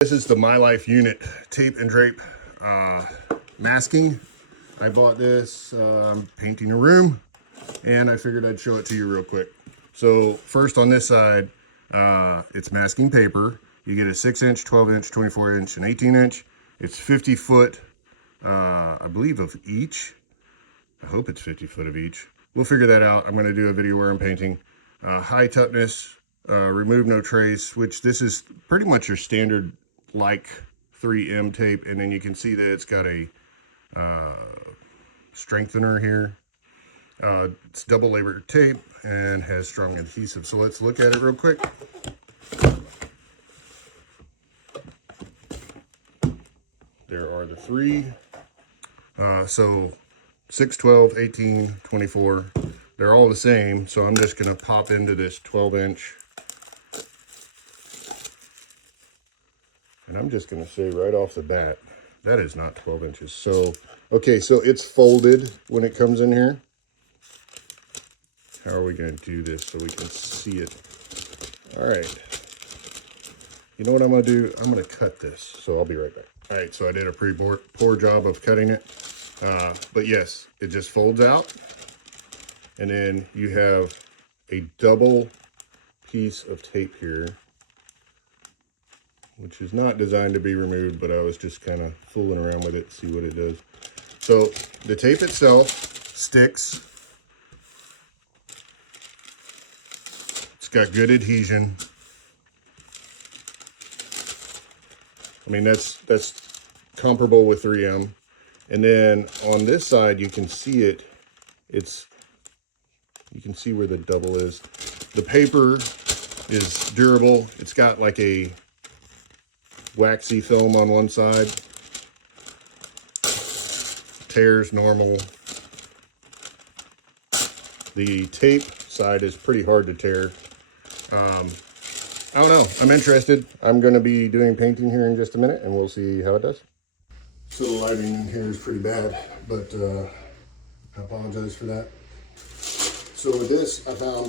This is the MyLifeUNIT tape and drape masking. I bought this, I'm painting a room, and I figured I'd show it to you real quick. So first on this side, it's masking paper. You get a 6-inch, 12-inch, 24-inch, and 18-inch. It's 50 foot, I believe, of each. I hope it's 50 foot of each. We'll figure that out. I'm going to do a video where I'm painting. High toughness, remove no trace, which this is pretty much your standard like 3M tape, and then you can see that it's got a strengthener here. It's double layer tape and has strong adhesive. So let's look at it real quick. There are the three. So 6, 12, 18, 24. They're all the same. So I'm just going to pop into this 12-inch. And I'm just going to say right off the bat, that is not 12 inches. So, okay, so it's folded when it comes in here. How are we going to do this so we can see it? All right. You know what I'm going to do? I'm going to cut this. So I'll be right back. All right, so I did a pretty poor job of cutting it. But yes, it just folds out. And then you have a double piece of tape here, which is not designed to be removed, but I was just kind of fooling around with it to see what it does. So the tape itself sticks. It's got good adhesion. I mean, that's comparable with 3M. And then on this side, you can see it. You can see where the double is. The paper is durable. It's got like a waxy film on one side. Tears normal. The tape side is pretty hard to tear. I don't know. I'm interested. I'm going to be doing painting here in just a minute, and we'll see how it does. So the lighting in here is pretty bad, but I apologize for that. So with this, I found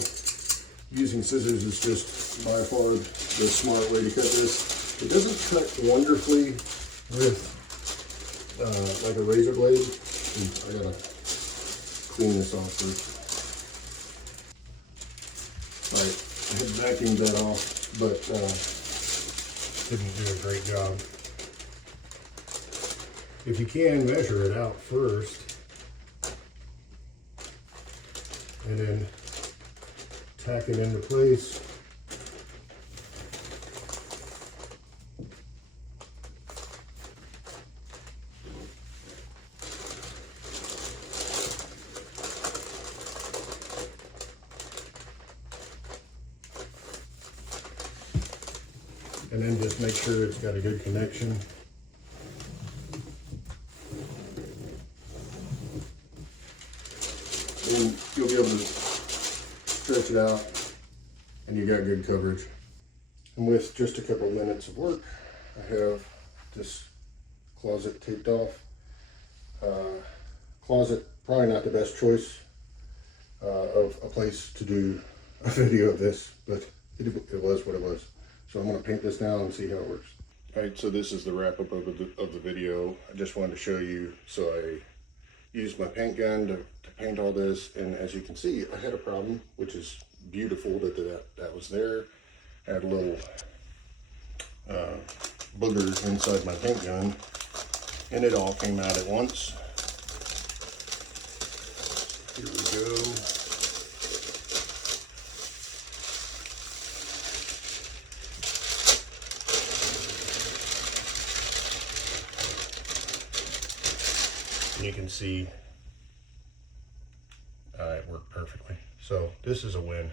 using scissors is just by far the smart way to cut this. It doesn't cut wonderfully with like a razor blade. I gotta clean this off first. All right, I had vacuumed that off, but didn't do a great job. If you can, measure it out first, and then tack it into place. And then just make sure it's got a good connection. And you'll be able to stretch it out, and you got good coverage. And with just a couple minutes of work, I have this closet taped off. Closet, probably not the best choice of a place to do a video of this, but it was what it was. So I'm going to paint this now and see how it works. All right, so this is the wrap up of the video. I just wanted to show you. So I used my paint gun to paint all this, and as you can see, I had a problem, which is beautiful that was there. I had little boogers inside my paint gun, and it all came out at once. Here we go. And you can see it worked perfectly. So this is a win.